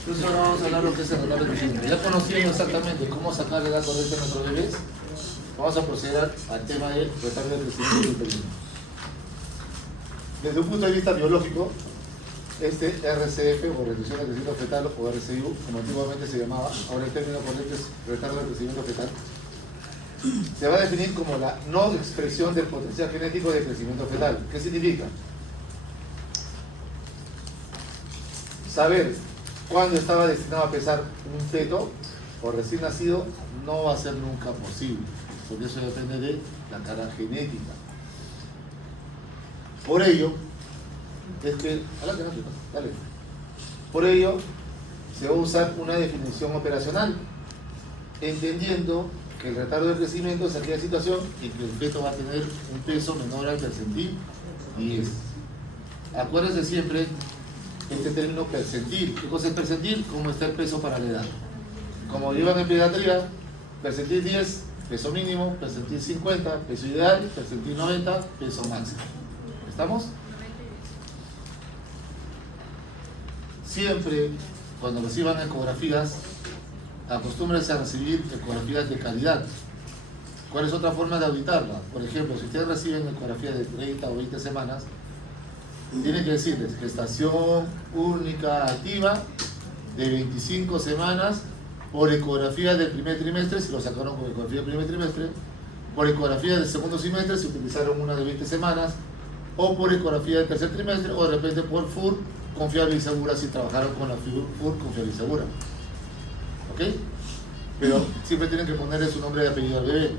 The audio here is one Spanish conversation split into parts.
Entonces ahora vamos a hablar de lo que es el retardo de crecimiento. Ya conociendo exactamente cómo sacar la edad correcta a nuestros bebés, vamos a proceder al tema del retardo de crecimiento del pequeño. Desde un punto de vista biológico, este RCF o reducción de crecimiento fetal o RCIU, como antiguamente se llamaba, ahora el término correcto es retardo de crecimiento fetal, se va a definir como la no expresión del potencial genético de crecimiento fetal. ¿Qué significa? Saber cuándo estaba destinado a pesar un feto o recién nacido no va a ser nunca posible, porque eso depende de la carga genética. Por ello, Por ello, se va a usar una definición operacional, entendiendo que el retardo de crecimiento es aquella situación en que el feto va a tener un peso menor al percentil 10. Acuérdense siempre este término percentil. ¿Qué cosa es percentil? ¿Cómo está el peso para la edad? Como llevan en pediatría, percentil 10, peso mínimo, percentil 50, peso ideal, percentil 90, peso máximo. ¿Estamos? Siempre, cuando reciban ecografías, acostúmbrense a recibir ecografías de calidad. ¿Cuál es otra forma de auditarla? Por ejemplo, si ustedes reciben ecografías de 30 o 20 semanas, tienen que decirles gestación única activa de 25 semanas por ecografía del primer trimestre, si lo sacaron con ecografía del primer trimestre, por ecografía del segundo semestre, si utilizaron una de 20 semanas, o por ecografía del tercer trimestre, o de repente por FUR confiable y segura, si trabajaron con la FUR confiable y segura. ¿Ok? Pero siempre tienen que ponerle su nombre y apellido al bebé.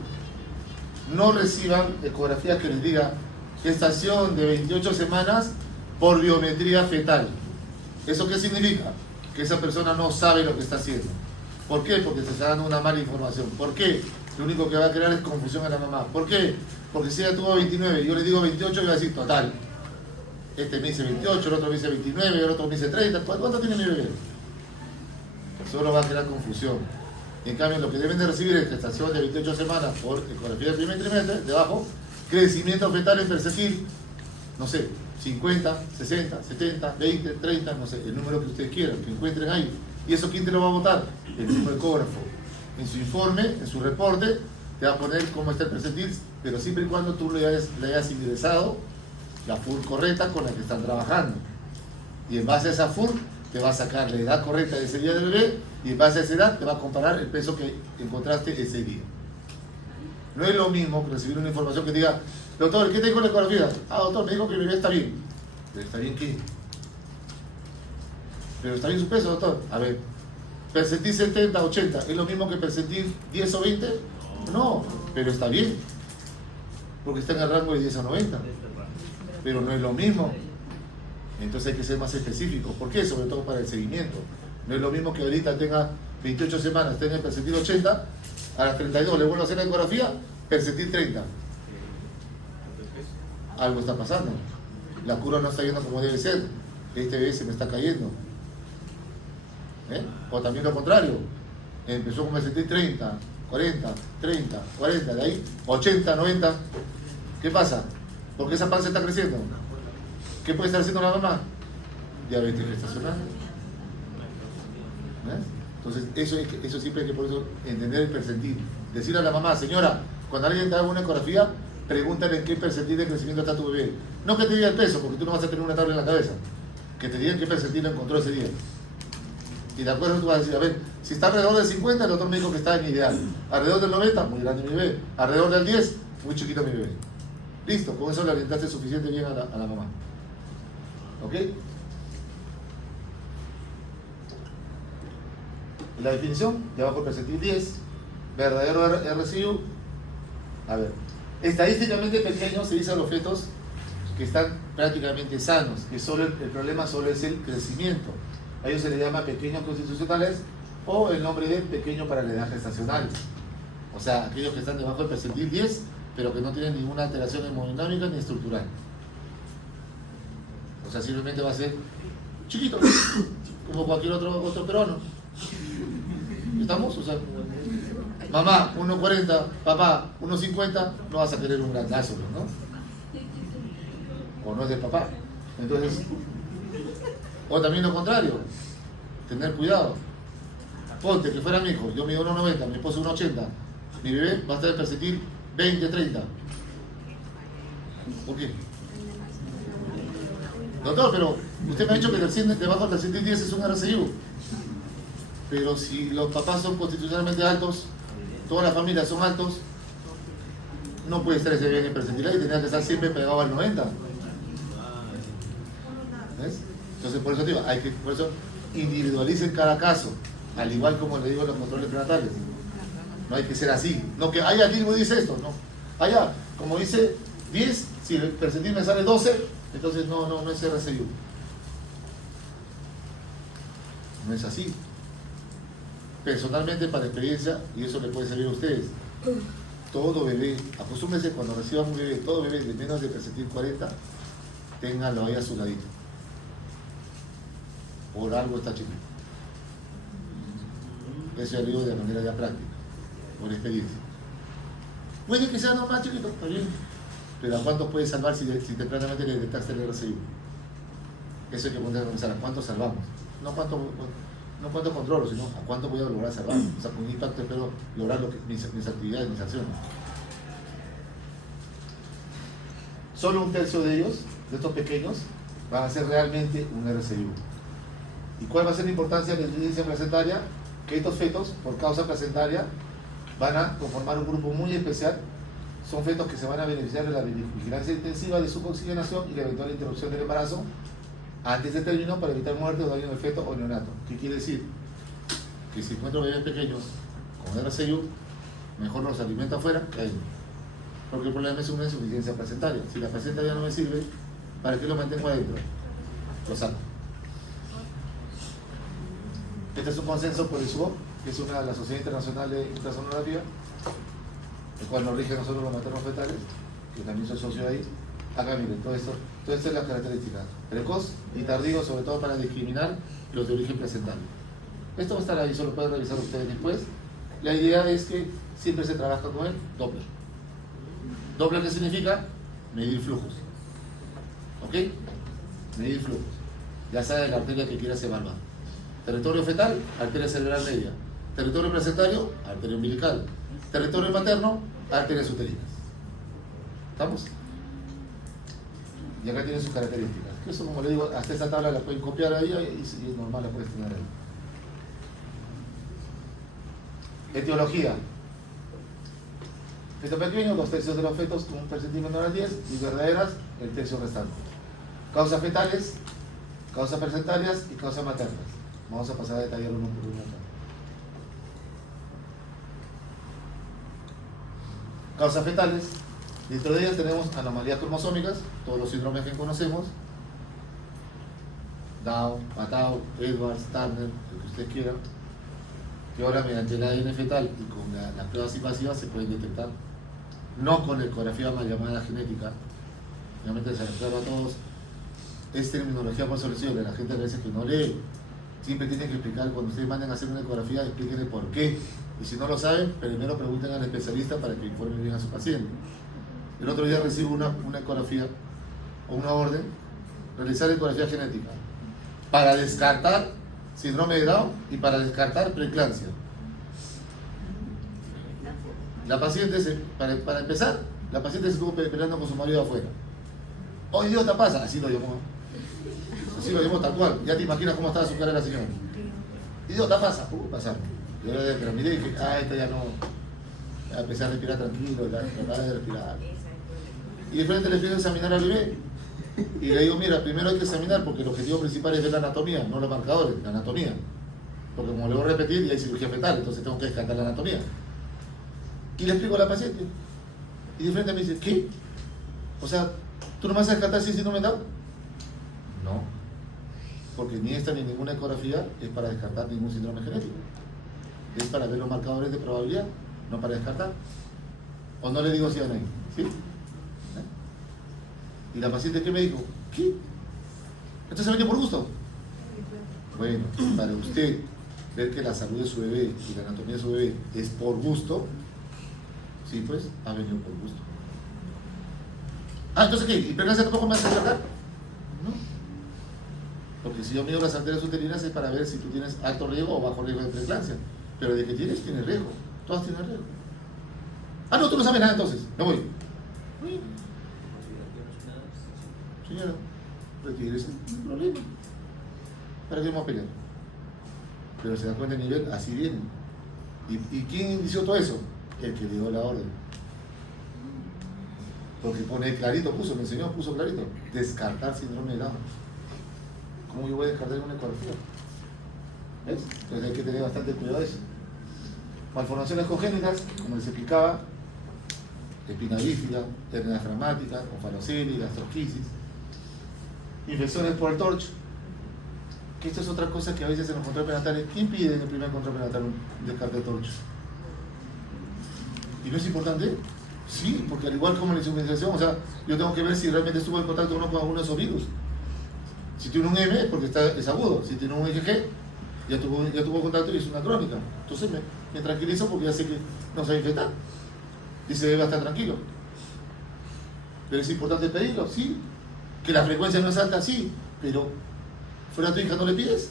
No reciban ecografías que les diga gestación de 28 semanas por biometría fetal. ¿Eso qué significa? Que esa persona no sabe lo que está haciendo. ¿Por qué? Porque se está dando una mala información. ¿Por qué? Lo único que va a crear es confusión en la mamá. ¿Por qué? Porque si ella tuvo 29 y yo le digo 28, voy a decir total. Este me dice 28, el otro me dice 29, el otro me dice 30. ¿Cuánto tiene mi bebé? Solo va a crear confusión. En cambio, lo que deben de recibir es gestación de 28 semanas por ecografía del primer trimestre, debajo, crecimiento fetal en percentil, no sé, 50, 60, 70, 20, 30, no sé, el número que ustedes quieran, que encuentren ahí. ¿Y eso quién te lo va a votar? El mismo ecógrafo. En su informe, en su reporte, te va a poner cómo está el percentil, pero siempre y cuando tú le hayas ingresado la FUR correcta con la que están trabajando. Y en base a esa FUR, te va a sacar la edad correcta de ese día del bebé, y en base a esa edad te va a comparar el peso que encontraste ese día. No es lo mismo que recibir una información que diga, doctor, ¿qué te dijo la ecografía? Ah, doctor, me dijo que mi bebé está bien. ¿Pero está bien qué? ¿Pero está bien su peso, doctor? A ver, percentil 70, 80, ¿es lo mismo que percentil 10 o 20? No, pero está bien, porque está en el rango de 10 a 90. Pero no es lo mismo. Entonces hay que ser más específico. ¿Por qué? Sobre todo para el seguimiento. No es lo mismo que ahorita tenga 28 semanas, tenga el percentil 80, a las 32 le vuelvo a hacer la ecografía, percentil 30. Algo está pasando. La curva no está yendo como debe ser. Este bebé se me está cayendo. O también lo contrario. Empezó con percentil 30, 40, 30, 40, de ahí 80, 90. ¿Qué pasa? ¿Por qué esa panza está creciendo? ¿Qué puede estar haciendo la mamá? Diabetes gestacional. Entonces, eso siempre hay que por eso entender el percentil. Decirle a la mamá, señora, cuando alguien te haga una ecografía, pregúntale en qué percentil de crecimiento está tu bebé. No que te diga el peso, porque tú no vas a tener una tabla en la cabeza. Que te diga en qué percentil lo encontró ese día. Y de acuerdo tú vas a decir, a ver, si está alrededor del 50, el doctor me dijo que está en ideal. Alrededor del 90, muy grande mi bebé. Alrededor del 10, muy chiquito mi bebé. Listo, con eso le orientaste suficiente bien a la mamá. ¿Ok? La definición, de abajo el percentil 10, verdadero RCIU. A ver, estadísticamente pequeños se dice a los fetos que están prácticamente sanos, que solo el problema solo es el crecimiento. A ellos se les llama pequeños constitucionales o el nombre de pequeño para la edad gestacional. O sea, aquellos que están debajo del percentil 10, pero que no tienen ninguna alteración hemodinámica ni estructural. O sea, simplemente va a ser chiquito, como cualquier otro peruano. ¿Estamos? O sea, mamá, 1.40, papá, 1.50, no vas a querer un grandazo, ¿no? O no es de papá. Entonces, o también lo contrario, tener cuidado. Ponte que fuera mi hijo, yo mido 1.90, mi esposo 1.80, mi bebé va a estar en percentil 20, 30. ¿Por qué? Doctor, pero usted me ha dicho que debajo del percentil 10 es un RCIU. Pero si los papás son constitucionalmente altos, todas las familias son altos, no puede estar ese bebé en percentil y tendría que estar siempre pegado al 90. ¿Ves? Entonces por eso digo, por eso individualicen cada caso, al igual como le digo en los controles prenatales. No hay que ser así. No que allá Dilmo dice esto, no. Allá, como dice 10, si el percentil me sale 12, entonces no es RCIU. No es así. Personalmente, para experiencia, y eso le puede servir a ustedes, todo bebé, acostúmbrense cuando reciban un bebé, todo bebé de menos de percentil 40, ténganlo ahí a su ladito. Por algo está chiquito. Eso ya lo digo de manera ya práctica, por experiencia. Puede que sea más chiquito, está bien. Pero ¿a cuántos puedes salvar si tempranamente le detectaste el RCIU? Eso hay que poner a pensar, ¿a cuántos salvamos? No cuánto controlo, sino a cuánto voy a lograr salvar. O sea, con un impacto espero lograr mis actividades, mis acciones. Solo un tercio de ellos, de estos pequeños, van a ser realmente un RCIU. ¿Y cuál va a ser la importancia de la inteligencia placentaria? Que estos fetos, por causa placentaria, van a conformar un grupo muy especial. Son fetos que se van a beneficiar de la vigilancia intensiva de suboxigenación y la eventual interrupción del embarazo antes de término para evitar muerte o daño en el feto o neonato. ¿Qué quiere decir? Que si encuentro bebés pequeños con RCIU, mejor los alimento afuera que adentro. Porque el problema es una insuficiencia placentaria. Si la placenta ya no me sirve, ¿para qué lo mantengo adentro? Lo saco. Este es un consenso por el SUOP, que es la Sociedad Internacional de Ultrasonografía, el cual nos rige a nosotros los maternos fetales, que también soy socio ahí. Acá miren, todo esto es la característica precoz y tardío, sobre todo para discriminar los de origen placentario. Esto va a estar ahí, solo pueden revisar ustedes después. La idea es que siempre se trabaja con el Doppler. ¿Doppler qué significa? Medir flujos. ¿Ok? Medir flujos. Ya sabe la arteria que quieras evaluar. Territorio fetal, arteria cerebral media. Territorio placentario, arteria umbilical. Territorio materno, arterias uterinas. ¿Estamos? Y acá tienen sus características. Eso, como le digo, hasta esa tabla la pueden copiar ahí y si es normal la puedes tener ahí. Etiología. Feto pequeño, 2/3 de los fetos con un percentil menor al 10 y verdaderas, el tercio restante. Causas fetales, causas placentarias y causas maternas. Vamos a pasar a detallar uno por uno acá. Causas fetales. Dentro de ellas tenemos anomalías cromosómicas, todos los síndromes que conocemos, Down, Patau, Edwards, Turner, lo que ustedes quieran, que ahora mediante el ADN fetal y con las pruebas invasivas se pueden detectar, no con la ecografía mal llamada genética, obviamente se aclara a todos, es terminología por solución de la gente a veces que no lee, siempre tienen que explicar, cuando ustedes manden a hacer una ecografía, explíquenle por qué, y si no lo saben, primero pregunten al especialista para que informe bien a su paciente. El otro día recibo una ecografía o una orden, realizar ecografía genética para descartar síndrome de Down y para descartar preeclampsia. La paciente, para empezar, la paciente se estuvo peleando con su marido afuera. Oh, idiota, pasa, así lo llamó. Así lo llamó tal cual. Ya te imaginas cómo estaba su cara la señora. Idiota, pasa, pasar. Yo pero miré y dije, esta ya no. Ya empecé a respirar tranquilo, ya de respirar. Y de frente le empiezo a examinar al bebé. Y le digo, mira, primero hay que examinar porque el objetivo principal es ver la anatomía, no los marcadores, la anatomía. Porque como le voy a repetir, ya hay cirugía fetal, entonces tengo que descartar la anatomía. Y le explico a la paciente. Y de frente me dice, ¿qué? O sea, ¿tú no me vas a descartar si síndrome de Down? No. Porque ni esta ni ninguna ecografía es para descartar ningún síndrome genético. Es para ver los marcadores de probabilidad. no para descartar. O no le digo sí o no, ¿sí? Y la paciente, ¿qué me dijo? ¿Qué? ¿Esto se venía por gusto? Bueno, para usted ver que la salud de su bebé y la anatomía de su bebé es por gusto, sí, pues, ha venido por gusto. Ah, entonces, ¿qué? ¿Y preñarse tampoco me hace tratar? No. Porque si yo mido las arterias uterinas es para ver si tú tienes alto riesgo o bajo riesgo de preeclampsia. Pero de que tienes riesgo. Todas tienen riesgo. Ah, no, tú no sabes nada entonces. Me voy. Señora, retírese, no hay problema. ¿Para qué vamos a pelear? Pero se da cuenta el nivel, así viene. ¿Y quién inició todo eso? El que le dio la orden. Porque pone clarito, me enseñó, puso clarito. Descartar síndrome de Down. ¿Cómo yo voy a descartar una ecografía? ¿Ves? Entonces hay que tener bastante cuidado de eso. Malformaciones congénitas, como les explicaba, espina bífida, hernia diafragmática, onfalocele, gastrosquisis, infecciones por el torch, que esto es otra cosa que a veces en los controles prenatales, ¿quién pide en el primer control prenatal un descarte de torch? ¿Y no es importante? Sí, porque al igual como la insuficiencia, o sea, yo tengo que ver si realmente estuvo en contacto o no con alguno de esos virus. Si tiene un M es porque es agudo, si tiene un IgG ya tuvo contacto y es una crónica. Entonces me tranquilizo porque ya sé que no se va a infectar y se va a estar tranquilo. Pero es importante pedirlo, sí. Que la frecuencia no es alta, sí, pero fuera tu hija no le pides.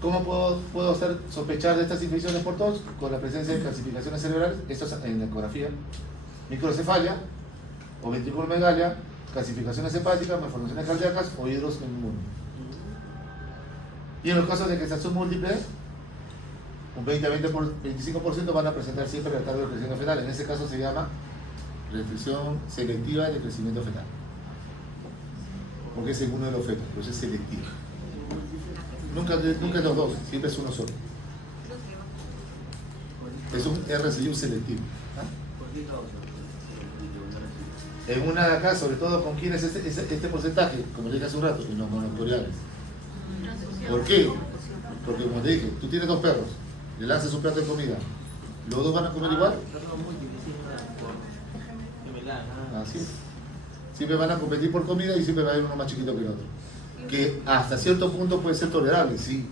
¿Cómo puedo sospechar de estas infecciones por tos? Con la presencia de calcificaciones cerebrales, esto es en la ecografía, microcefalia o ventriculomegalia, calcificaciones hepáticas, malformaciones cardíacas o hidros en inmune. Y en los casos de gestación múltiple, un 20-25% van a presentar siempre retardo de crecimiento fetal. En ese caso se llama restricción selectiva de crecimiento fetal. Porque es en uno de los fetos, pero es selectivo. Nunca es los dos, siempre es uno solo. Es un RCI selectivo. ¿Ah? En una de acá, sobre todo con quienes este porcentaje, como le dije hace un rato, en los monocoriales. ¿Por qué? Porque como te dije, tú tienes dos perros, le lanzas un plato de comida, ¿los dos van a comer igual? Así es. Siempre van a competir por comida y siempre va a haber uno más chiquito que el otro. Que hasta cierto punto puede ser tolerable, sí.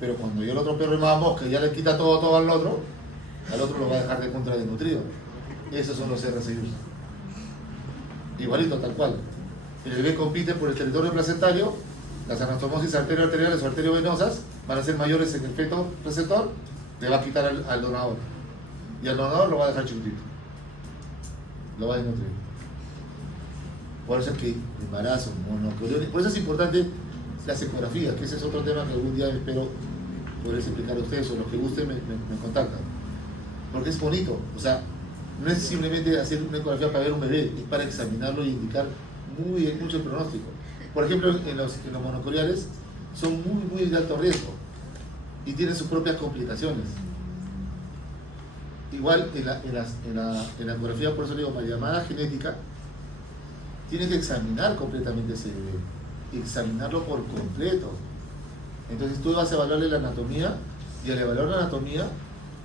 Pero cuando ya el otro perro es más mosca y ya le quita todo al otro lo va a dejar de contra desnutrido. Esos son los RCIUs. Igualito, tal cual. El bebé compite por el territorio placentario, las anastomosis arterioarteriales o arteriovenosas van a ser mayores en el feto receptor, le va a quitar al donador. Y al donador lo va a dejar chiquitito. Lo va a desnutrir. Por eso es que embarazo, monocoriales, por eso es importante las ecografías, que ese es otro tema que algún día espero poder explicar a ustedes o los que gusten me contactan. Porque es bonito, o sea, no es simplemente hacer una ecografía para ver un bebé, es para examinarlo y indicar mucho el pronóstico. Por ejemplo, en los monocoriales son muy de alto riesgo y tienen sus propias complicaciones. Igual en la ecografía, por eso le digo, para llamada genética, tienes que examinar completamente ese bebé, examinarlo por completo. Entonces tú vas a evaluarle la anatomía y al evaluar la anatomía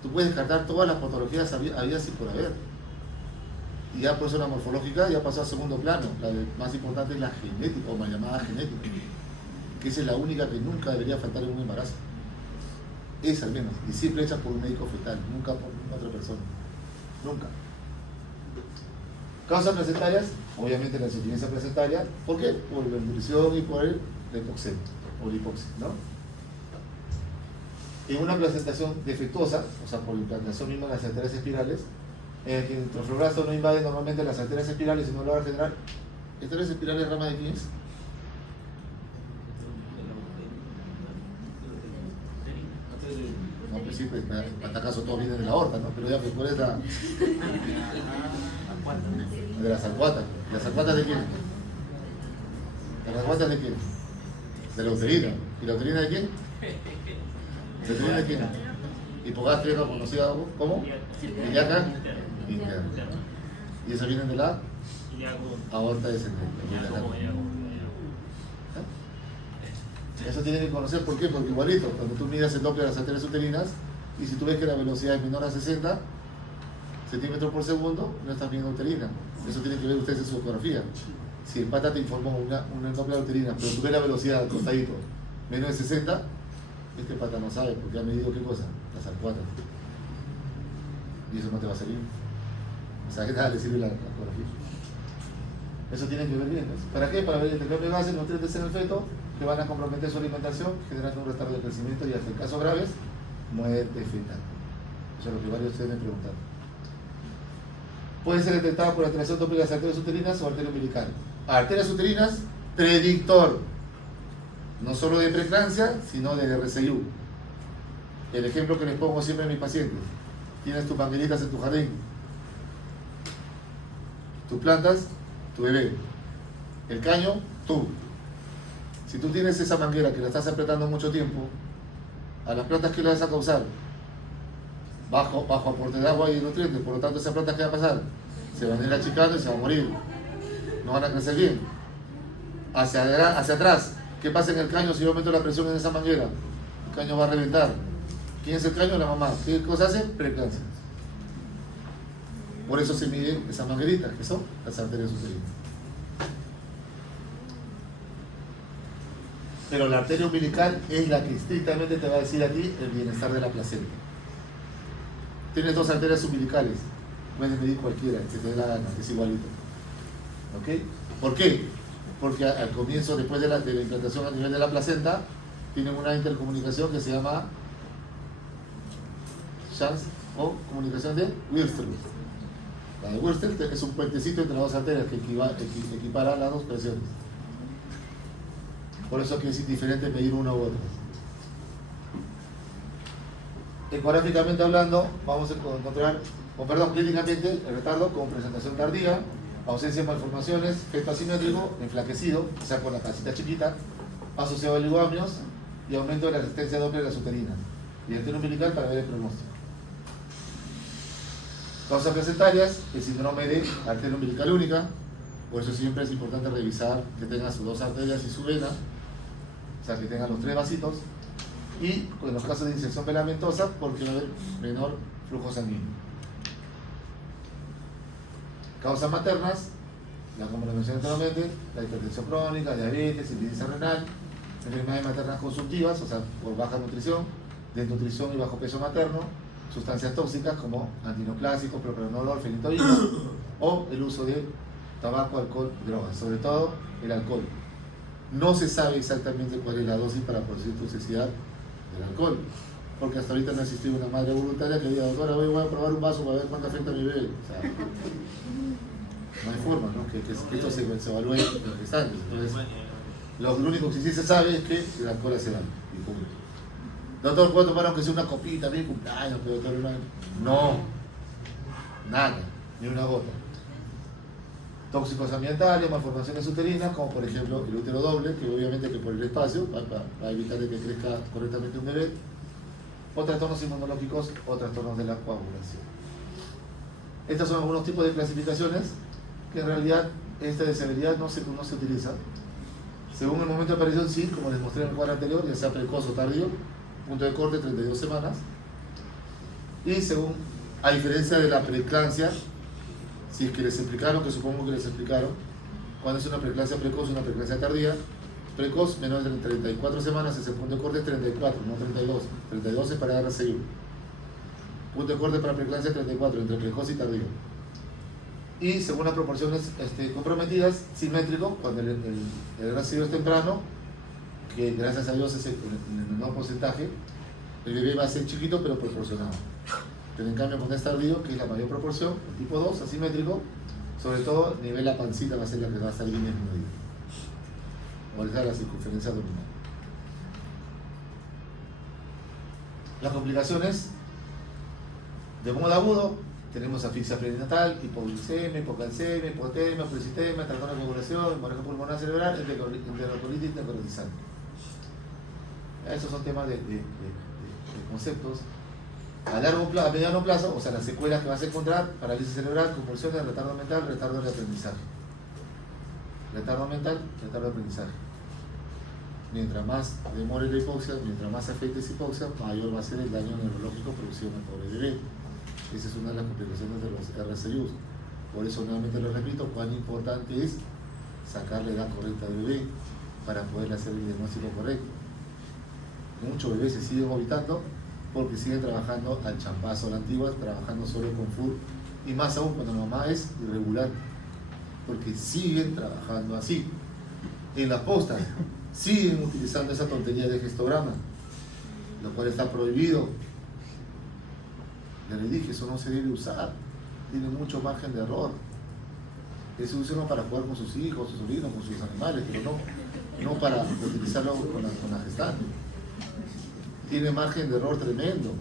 tú puedes descartar todas las patologías habidas y por haber. Y ya por eso la morfológica ya pasó a segundo plano. La más importante es la genética o mal llamada genética, que esa es la única que nunca debería faltar en un embarazo. Esa al menos, y siempre hecha por un médico fetal, nunca por otra persona. Nunca. Causas placentarias, obviamente la insuficiencia placentaria. ¿Por qué? Por la nutrición y por el lipoxemia o lipoxia, ¿no? En una placentación defectuosa, o sea, por la implantación misma de las arterias espirales, en el que el trofiblasto no invade normalmente las arterias espirales, sino logra generar arterias espirales, rama de quién es. No, pues sí, pues, hasta acaso todos vienen de la aorta, ¿no? Pero ya, pues, ¿cuál es la...? De las alcuatas. ¿Las alcuatas de quién? ¿Las alcuatas de quién? De la uterina. ¿Y la uterina de quién? ¿La uterina de quién? Hipogastria, conocida como ilíaca interna. ¿Y esas vienen de la aorta descendente? Eso tienen que conocer, ¿por qué? Porque igualito, cuando tú miras el Doppler de las arterias uterinas, Y si tú ves que la velocidad es menor a 60 centímetros por segundo, no estás viendo uterina. Eso tiene que ver ustedes en su ecografía. Si el pata te informó una ecografía uterina, pero tú ves la velocidad al costadito menos de 60, este pata no sabe porque ha medido qué cosa, las arcuatas. Y eso no te va a salir. O sea, que nada le sirve la ecografía. Eso tiene que ver bien, ¿no? ¿Para qué? Para ver el intercambio de gases, nutrientes en el feto, que van a comprometer su alimentación, generando un retardo de crecimiento y hasta en casos graves, muerte fetal. Eso es lo que varios de ustedes me preguntan. Puede ser detectada por alteración tópica de las arterias uterinas o arteria umbilical. Arterias uterinas, predictor, no solo de preeclampsia, sino de RCIU. El ejemplo que les pongo siempre a mis pacientes: tienes tus mangueritas en tu jardín, tus plantas, tu bebé, el caño, tú. Si tú tienes esa manguera que la estás apretando mucho tiempo, a las plantas, ¿qué le vas a causar? Bajo aporte de agua y nutrientes. Por lo tanto, esa planta, ¿qué va a pasar? Se van a ir achicando y se va a morir. No van a crecer bien. Hacia atrás, ¿qué pasa en el caño si yo aumento la presión en esa manguera? El caño va a reventar. ¿Quién es el caño? La mamá. ¿Qué cosa hace? Preeclampsia. Por eso se miden esas mangueritas, que son las arterias uterinas. Pero la arteria umbilical es la que estrictamente te va a decir a ti el bienestar de la placenta. Tienes dos arterias umbilicales, puedes medir cualquiera, que te dé la gana, es igualito. ¿Ok? ¿Por qué? Porque al comienzo, después de la implantación a nivel de la placenta, tienen una intercomunicación que se llama Shanks o comunicación de Würstel. La de Würstel es un puentecito entre las dos arterias que equipara las dos presiones. Por eso es que es indiferente medir una u otra. Ecográficamente hablando, vamos a encontrar, clínicamente, el retardo con presentación tardía, ausencia de malformaciones, feto asimétrico, enflaquecido, o sea, con la casita chiquita, asociado a ligamios y aumento de la resistencia doble de las uterinas. Y el arteria umbilical para ver el pronóstico. Causas placentarias, el síndrome de arteria umbilical única, por eso siempre es importante revisar que tenga sus dos arterias y su vena, o sea, que tengan los tres vasitos, y en los casos de inyección velamentosa, porque va a haber menor flujo sanguíneo. Causas maternas, como lo mencioné anteriormente, la hipertensión crónica, diabetes, insuficiencia renal, enfermedades maternas consultivas, o sea, por baja nutrición, desnutrición y bajo peso materno, sustancias tóxicas como antineoplásicos, propranolol, fenitoína, o el uso de tabaco, alcohol, drogas, sobre todo el alcohol. No se sabe exactamente cuál es la dosis para producir toxicidad del alcohol, porque hasta ahorita no ha existido una madre voluntaria que diga: doctora, voy a probar un vaso para ver cuánto afecta a mi bebé. O sea, no hay forma, ¿no? que esto se evalúe en instantes. Entonces, lo único que sí se sabe es que el alcohol hace daño. Doctor, ¿puedo tomar aunque sea una copita, bien cumpleaños? Pero doctor, no, nada, ni una gota. Tóxicos ambientales, malformaciones uterinas, como por ejemplo el útero doble, que obviamente que por el espacio va a evitar de que crezca correctamente un bebé, o trastornos inmunológicos o trastornos de la coagulación. Estos son algunos tipos de clasificaciones que en realidad esta de severidad no se utiliza. Según el momento de aparición, sí, como les mostré en el cuadro anterior, ya sea precoz o tardío, punto de corte 32 semanas, y según, a diferencia de la preeclampsia, si es que les explicaron, que supongo que les explicaron, cuando es una preeclampsia precoz, una preeclampsia tardía, precoz menor de 34 semanas, ese punto de corte es 34, no 32. 32 es para RCIU. Punto de corte para preeclampsia 34, entre precoz y tardío. Y según las proporciones comprometidas, simétrico, cuando el RCIU es temprano, que gracias a Dios es el menor porcentaje, el bebé va a ser chiquito pero proporcionado. Pero en cambio, cuando es tardío, que es la mayor proporción, el tipo 2, asimétrico, sobre todo nivel la pancita va a ser la que va a estar bien disminuida. O la circunferencia abdominal. Las complicaciones de modo agudo, tenemos asfixia perinatal, hipoglucemia, hipocalcemia, hipotemia, polisistemia, trastorno de coagulación, hemorragia pulmonar cerebral, enterocolitis necrotizante. Esos son temas de conceptos. A mediano plazo, o sea, las secuelas que vas a encontrar: parálisis cerebral, convulsiones, retardo mental, retardo de aprendizaje. Retardo mental, retardo de aprendizaje. mientras más demore la hipoxia, mientras más afecte esa hipoxia, mayor va a ser el daño neurológico producido en el pobre bebé. Esa es una de las complicaciones de los RCIUs. Por eso nuevamente lo repito, cuán importante es sacar la edad correcta del bebé para poder hacer el diagnóstico correcto. Muchos bebés se siguen vomitando porque siguen trabajando al champazo a la antigua, trabajando solo con FUR, y más aún cuando la mamá es irregular, porque siguen trabajando así. En las postas siguen utilizando esa tontería de gestograma, lo cual está prohibido. Ya les dije, eso no se debe usar, tiene mucho margen de error. Eso usa para jugar con sus hijos, sus sobrinos, con sus animales, pero no para utilizarlo con la gestante. Tiene margen de error tremendo,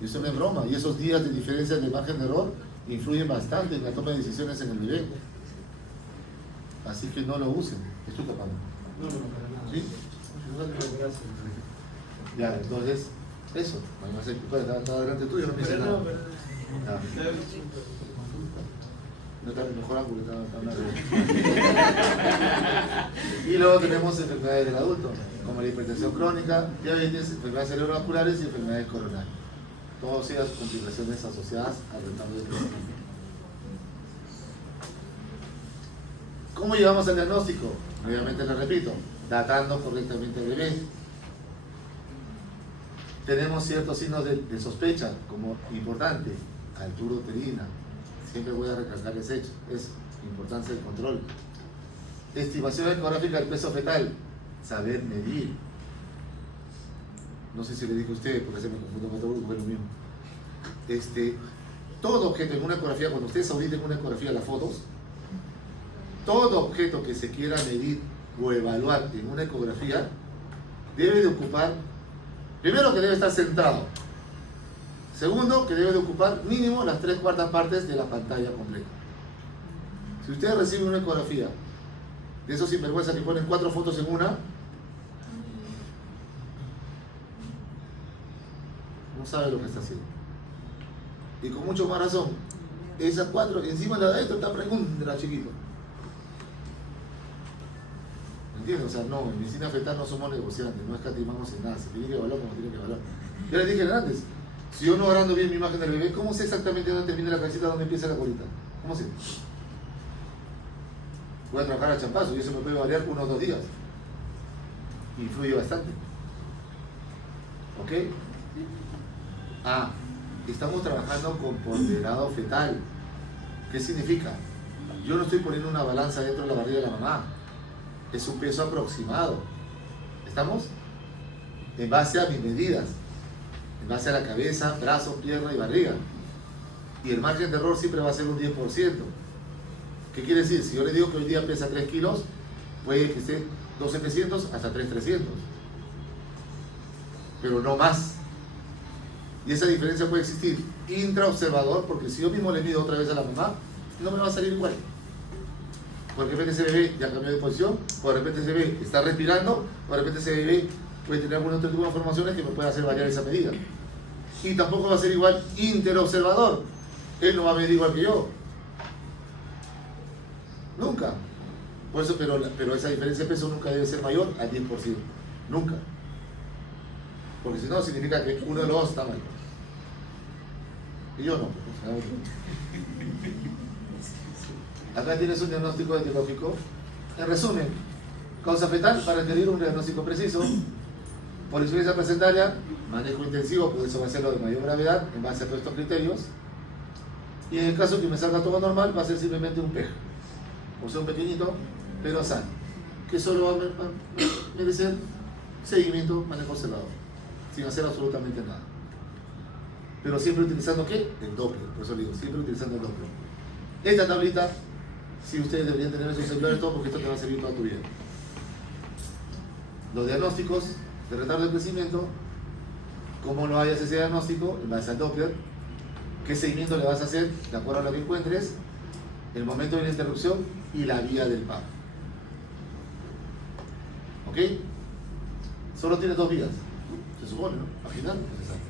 y eso no es broma, y esos días de diferencia de margen de error influyen bastante en la toma de decisiones en el bebé. Así que no lo usen. ¿Es tu papá? No, para nada. ¿Sí? Ya, entonces, eso. Está delante tuyo, no me dice nada. No está el mejor ángulo, está una Y luego tenemos enfermedades del adulto, como la hipertensión crónica, diabetes, enfermedades cerebrovasculares y enfermedades coronarias. Todas ellas complicaciones asociadas al retardo de crecimiento. ¿Cómo llegamos al diagnóstico? Nuevamente les repito, datando correctamente al bebé. Tenemos ciertos signos de sospecha, como importante, altura uterina. Siempre voy a recalcar ese hecho, es importancia del control. Estimación ecográfica del peso fetal, saber medir. No sé si le dije a usted, porque se me confundo con otro grupo, es lo mismo. Todo objeto en una ecografía, cuando ustedes ahorita en una ecografía las fotos, todo objeto que se quiera medir o evaluar en una ecografía debe de ocupar, primero que debe estar centrado, segundo que debe de ocupar mínimo las 3/4 partes de la pantalla completa. Si ustedes reciben una ecografía de esos sinvergüenzas que ponen 4 fotos en una, no sabe lo que está haciendo. Y con mucho más razón, esas 4, encima de la de esto está pregunta, chiquito. ¿Entiendes? O sea, no, en medicina fetal no somos negociantes, no escatimamos en nada, se tiene que evaluar como tiene que evaluar. Ya les dije antes, si yo no agrando bien mi imagen del bebé, ¿cómo sé exactamente dónde termina la cabecita, dónde empieza la colita? ¿Cómo sé? Voy a trabajar a champazo y eso me puede variar 1 o 2 días. Influye bastante. ¿Ok? Estamos trabajando con ponderado fetal. ¿Qué significa? Yo no estoy poniendo una balanza dentro de la barriga de la mamá. Es un peso aproximado. ¿Estamos? En base a mis medidas. En base a la cabeza, brazos, pierna y barriga. Y el margen de error siempre va a ser un 10%. ¿Qué quiere decir? Si yo le digo que hoy día pesa 3 kilos, puede que esté 2.700 hasta 3.300. Pero no más. Y esa diferencia puede existir intraobservador, porque si yo mismo le mido otra vez a la mamá, no me va a salir igual. Porque de repente ese bebé ya cambió de posición, o de repente ese bebé está respirando, o de repente ese bebé puede tener algún otro tipo de informaciones que me puede hacer variar esa medida. Y tampoco va a ser igual interobservador. Él no va a medir igual que yo. Nunca. Por eso, pero esa diferencia de peso nunca debe ser mayor al 10%. Nunca. Porque si no, significa que uno de los dos está mal. Y yo no. Acá tienes un diagnóstico etiológico. En resumen, causa fetal para requerir un diagnóstico preciso. Poliinsuficiencia placentaria, manejo intensivo, porque eso va a ser lo de mayor gravedad en base a todos estos criterios. Y en el caso que me salga todo normal, va a ser simplemente un PEG. O sea, un pequeñito, pero sano. Que solo va a merecer seguimiento, manejo observador, sin hacer absolutamente nada. Pero siempre utilizando ¿qué? El Doppler, por eso digo, siempre utilizando el Doppler. Esta tablita, si ustedes deberían tener en sus celulares todo, porque esto te va a servir toda tu vida. Los diagnósticos de retardo de crecimiento, cómo lo hayas ese diagnóstico, en base al Doppler, qué seguimiento le vas a hacer, de acuerdo a lo que encuentres, el momento de la interrupción y la vía del parto. ¿Ok? Solo tienes 2 vías, se supone, ¿no? Vaginal, necesario.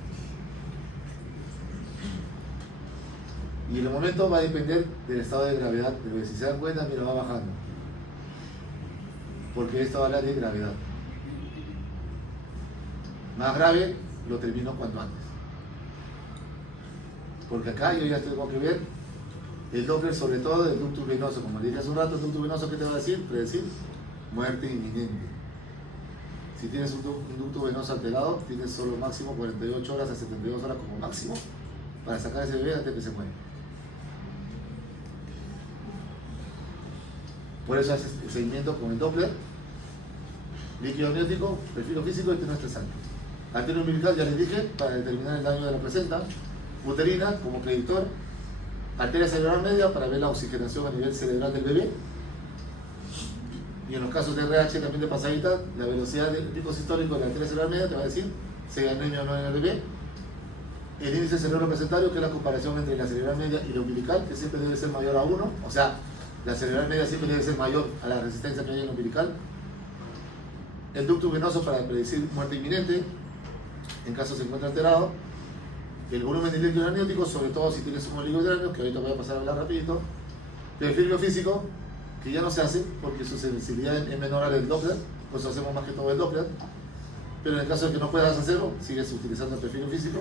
Y el momento va a depender del estado de gravedad del bebé. Si se dan cuenta, mira, va bajando. Porque esto habla de gravedad. más grave, lo termino cuanto antes. Porque acá yo ya tengo que ver el Doppler, sobre todo del ductus venoso. Como le dije hace un rato, el ductus venoso, ¿qué te va a decir? Predecir muerte inminente. Si tienes un ducto venoso alterado, tienes solo máximo 48 horas a 72 horas como máximo para sacar ese bebé antes que se muera. Por eso haces el seguimiento con el Doppler, líquido amniótico, perfil físico y no estresante. Arteria umbilical, ya les dije, para determinar el daño de la placenta. Uterina como predictor. Arteria cerebral media para ver la oxigenación a nivel cerebral del bebé. Y en los casos de RH también de pasadita, la velocidad del pico sistólico de la arteria cerebral media te va a decir si hay anemia o no en el bebé. El índice cerebroplacentario, que es la comparación entre la cerebral media y la umbilical, que siempre debe ser mayor a 1. O sea, la cerebral media siempre debe ser mayor a la resistencia que hay en la umbilical. El ducto venoso para predecir muerte inminente, en caso se encuentre alterado. El volumen de líquido amniótico, sobre todo si tienes un oligohidramio, que ahorita voy a pasar a hablar rapidito. Perfil biofísico, que ya no se hace porque su sensibilidad es menor al del Doppler, pues hacemos más que todo el Doppler. Pero en el caso de que no puedas hacerlo, sigues utilizando el perfil físico.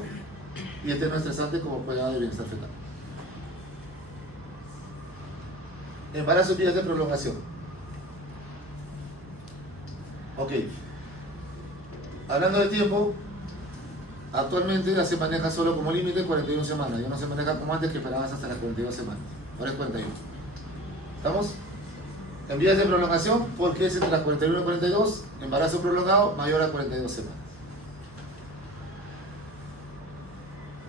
Y el tema estresante como prueba de bienestar fetal. Embarazo y vías de prolongación. Ok. Hablando de tiempo, actualmente ya se maneja solo como límite 41 semanas. Ya no se maneja como antes, que esperabas hasta las 42 semanas. Ahora es 41. ¿Estamos? En vías de prolongación, porque es entre las 41 y 42, embarazo prolongado mayor a 42 semanas.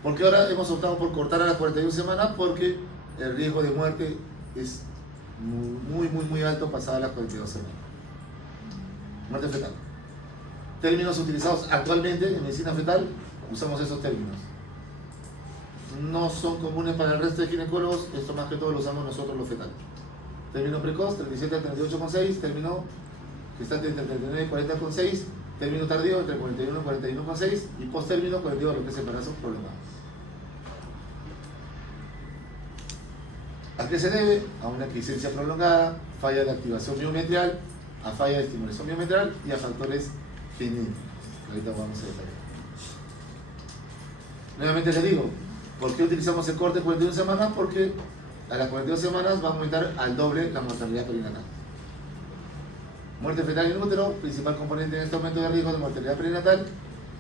¿Por qué ahora hemos optado por cortar a las 41 semanas? Porque el riesgo de muerte es muy alto pasada las 42 semanas. Muerte fetal. Términos utilizados actualmente en medicina fetal, usamos esos términos. No son comunes para el resto de ginecólogos, esto más que todo lo usamos nosotros los fetales. Término precoz, 37 a 38,6, término gestante entre 39 y 40,6, término tardío entre 41 y 41,6 y post-término 42, lo que es embarazo prolongado. ¿A qué se debe? A una quiescencia prolongada, falla de activación miometrial, a falla de estimulación miometral y a factores genéticos. Ahorita vamos a detallar. Nuevamente les digo, ¿por qué utilizamos el corte de 41 semanas? Porque a las 42 semanas va a aumentar al doble la mortalidad perinatal. Muerte fetal en útero, principal componente en este aumento de riesgo de mortalidad perinatal.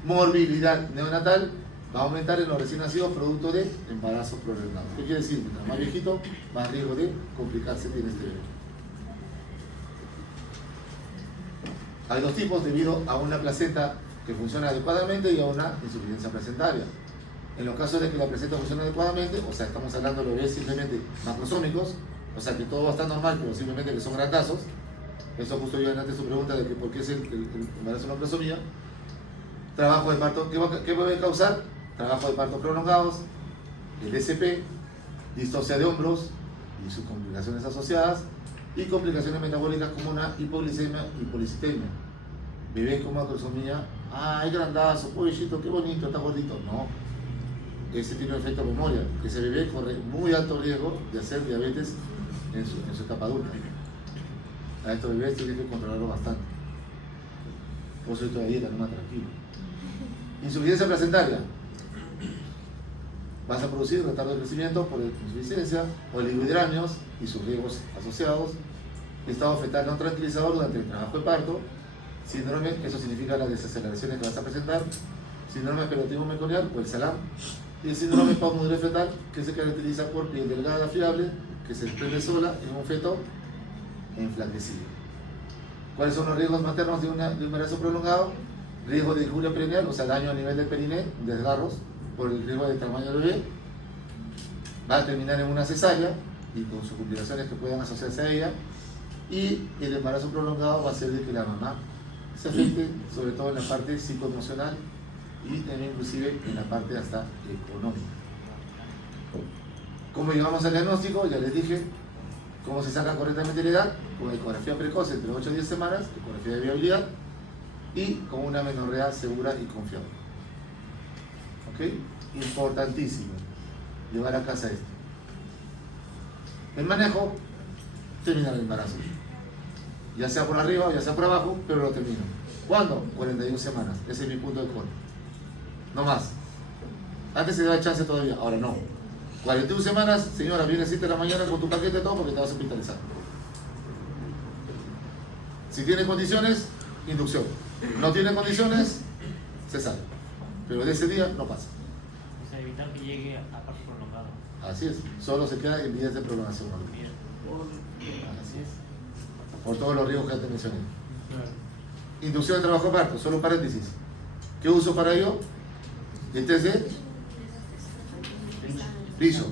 Morbilidad neonatal va a aumentar en los recién nacidos producto de embarazo prolongado. ¿Qué quiere decir? Mientras más viejito, más riesgo de complicarse tiene este bebé. Hay dos tipos debido a una placenta que funciona adecuadamente y a una insuficiencia placentaria. En los casos de que la placenta funcione adecuadamente, o sea, estamos hablando de bebés simplemente macrosómicos, o sea, que todo va a estar normal, pero simplemente que son grandazos. Eso justo yo antes su pregunta de que por qué es el embarazo de macrosomía. Trabajo de parto, ¿qué puede causar? Trabajo de parto prolongados, el SP, distocia de hombros y sus complicaciones asociadas, y complicaciones metabólicas como una hipoglicemia y policitemia. Bebés con macrosomía, ¡ay, grandazo, pobrecito, qué bonito, está gordito! No, ese tiene un efecto memoria. Ese bebé corre muy alto riesgo de hacer diabetes en su etapa adulta. A estos bebés tienes que controlarlo bastante. Por eso todavía está más tranquilo. Insuficiencia placentaria. Vas a producir retardo de crecimiento por insuficiencia, oligohidramios y sus riesgos asociados, estado fetal no tranquilizador durante el trabajo de parto, síndrome, eso significa las desaceleraciones que vas a presentar, síndrome operativo meconial o el SALAM, y el síndrome paumodular fetal, que se caracteriza por piel delgada, fiable, que se desprende sola en un feto enflaquecido. ¿Cuáles son los riesgos maternos de un embarazo prolongado? Riesgo de injuria perineal, o sea, daño a nivel del periné, desgarros, por el riesgo del tamaño del bebé. Va a terminar en una cesárea y con sus complicaciones que puedan asociarse a ella. Y el embarazo prolongado va a ser de que la mamá se afecte, sobre todo en la parte psicoemocional y también inclusive en la parte hasta económica. ¿Cómo llegamos al diagnóstico? Ya les dije cómo se saca correctamente la edad, con ecografía precoz entre 8 y 10 semanas, ecografía de viabilidad y con una menorrea segura y confiable. ¿Ok? Importantísimo llevar a casa esto. El manejo, terminar el embarazo. Ya sea por arriba o ya sea por abajo, pero lo termino. ¿Cuándo? 41 semanas. Ese es mi punto de corte. no más. Antes se daba chance todavía, ahora no. 41 semanas, señora, viene a 7 de la mañana con tu paquete y todo porque te vas a hospitalizar. Si tiene condiciones, inducción. No tiene condiciones, se sale. Pero de ese día no pasa. O sea, evitar que llegue a parto prolongado. Así es, solo se queda en vías de prolongación. Bien. Así es. Por todos los riesgos que ya te mencioné. Claro. Inducción de trabajo parto, solo un paréntesis. ¿Qué uso para ello? Este es de bicho.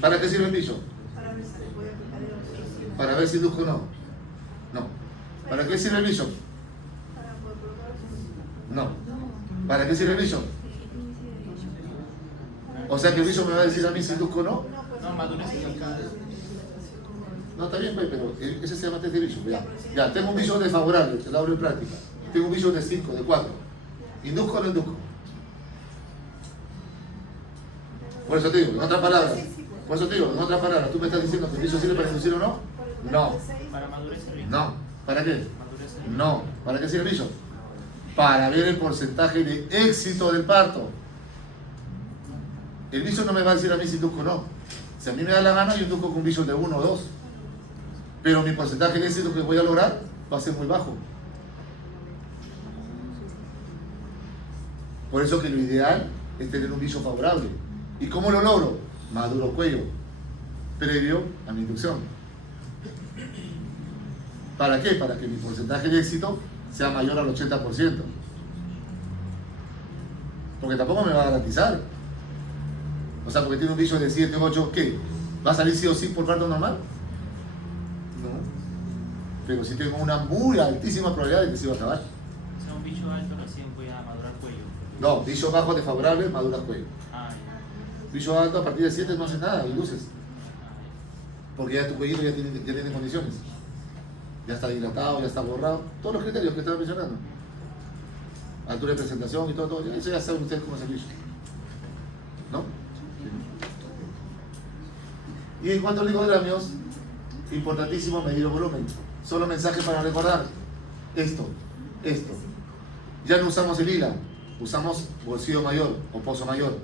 ¿Para qué sirve el bicho? Para ver si induzco o no. No. ¿Para qué sirve el bicho? No. ¿Para qué sirve el bicho? O sea que el bicho me va a decir a mí si induzco o no. No, madurez acá. No, está bien, pero ese se llama test de bicho. Ya, tengo un bicho desfavorable, te lo abro en práctica. Tengo un bicho de 5, de 4. ¿Induzco o no induzco? Por eso te digo, en otras palabras, ¿tú me estás diciendo que el bicho sirve para inducir o no? No. Para madurez el No. ¿Para qué? Madurez el No. ¿Para qué sirve el bicho? Para ver el porcentaje de éxito del parto. El bicho no me va a decir a mí si induzco o no. Si a mí me da la gana, yo induzco con un bicho de 1 o 2. Pero mi porcentaje de éxito que voy a lograr va a ser muy bajo. Por eso que lo ideal es tener un bicho favorable. ¿Y cómo lo logro? Maduro cuello, previo a mi inducción. ¿Para qué? Para que mi porcentaje de éxito sea mayor al 80%. Porque tampoco me va a garantizar. O sea, porque tiene un bicho de 7, 8, ¿qué? ¿Va a salir sí o sí por parto normal? No. Pero sí tengo una muy altísima probabilidad de que se va a acabar. O sea, un bicho alto recién voy a madurar cuello. No, bicho bajo desfavorable, madura cuello. Ah, ya. Bicho alto a partir de 7 no hace nada y luces. Ah, Porque ya tu cuellito ya tiene condiciones. Ya está dilatado, ya está borrado. Todos los criterios que estaba mencionando. Altura de presentación y todo. Eso ya saben ustedes cómo es el bicho. ¿No? Y en cuanto a oligodramios, importantísimo medir el volumen. Solo mensaje para recordar. Esto. Ya no usamos el hila, usamos bolsillo mayor o pozo mayor.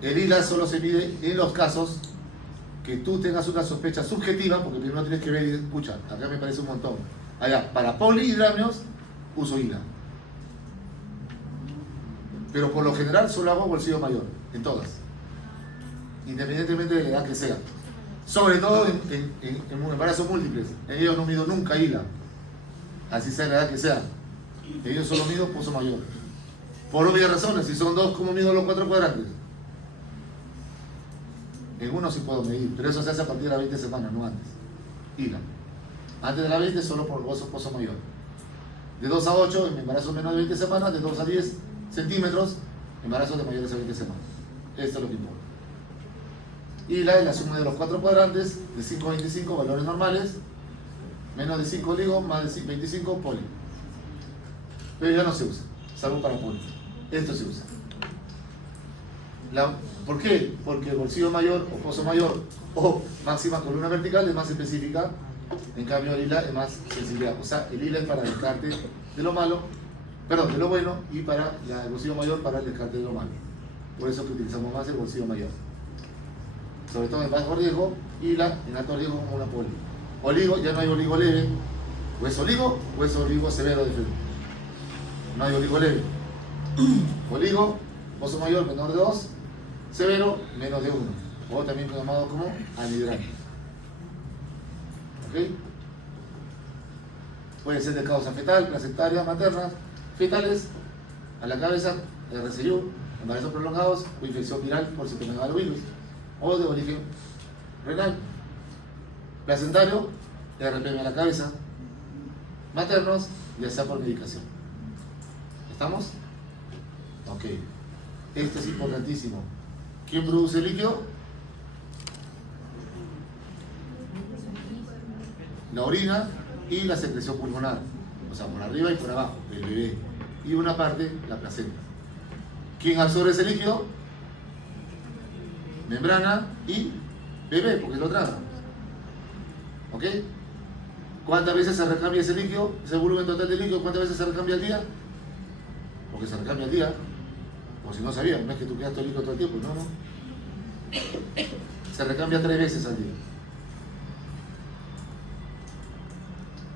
El hila solo se mide en los casos que tú tengas una sospecha subjetiva, porque primero tienes que ver y escucha, acá me parece un montón. Allá, para polihidramios, uso hila. Pero por lo general solo hago bolsillo mayor, en todas. Independientemente de la edad que sea. Sobre todo en embarazos múltiples. En ellos no mido nunca hila. Así sea la edad que sea. En ellos solo mido pozo mayor. Por obvias razones, si son 2, ¿cómo mido los 4 cuadrantes? En uno sí puedo medir, pero eso se hace a partir de las 20 semanas, no antes. Hila. Antes de las 20 solo por pozo mayor. De 2 a 8, en embarazos menos de 20 semanas, de 2 a 10 centímetros, embarazos de mayores a 20 semanas. Esto es lo que importa. Hila es la suma de los 4 cuadrantes, de 5 a 25, valores normales, menos de 5 oligo, más de 25 poli. Pero ya no se usa, salvo para poli. Esto se usa. ¿Por qué? Porque el bolsillo mayor o pozo mayor o máxima columna vertical es más específica, en cambio el hila es más sensibilidad. O sea, el hila es para el descarte de lo malo, perdón, de lo bueno, y para el bolsillo mayor para el descarte de lo malo. Por eso que utilizamos más el bolsillo mayor. Sobre todo en bajo riesgo, hila en alto riesgo como una poli. Oligo, ya no hay oligo leve, o es oligo severo de frente. No hay oligo leve. Oligo, pozo mayor menor de 2, severo menos de 1, o también llamado como anhidramio. ¿Ok? Puede ser de causa fetal, placentaria, materna, fetales, a la cabeza, RCU, embarazos prolongados o infección viral por citomegalovirus, o de origen renal. Placentario, RPM a la cabeza, maternos, ya sea por medicación. ¿Estamos? Ok. Esto es importantísimo. ¿Quién produce líquido? La orina y la secreción pulmonar. O sea, por arriba y por abajo, del bebé. Y una parte, la placenta. ¿Quién absorbe ese líquido? Membrana y bebé, porque lo traga. ¿Ok? ¿Cuántas veces se recambia ese líquido? Ese volumen total de líquido, ¿cuántas veces se recambia al día? porque se recambia al día, o si no sabían, no es que tú quedas tónico todo el tiempo, no, no. Se recambia 3 veces al día.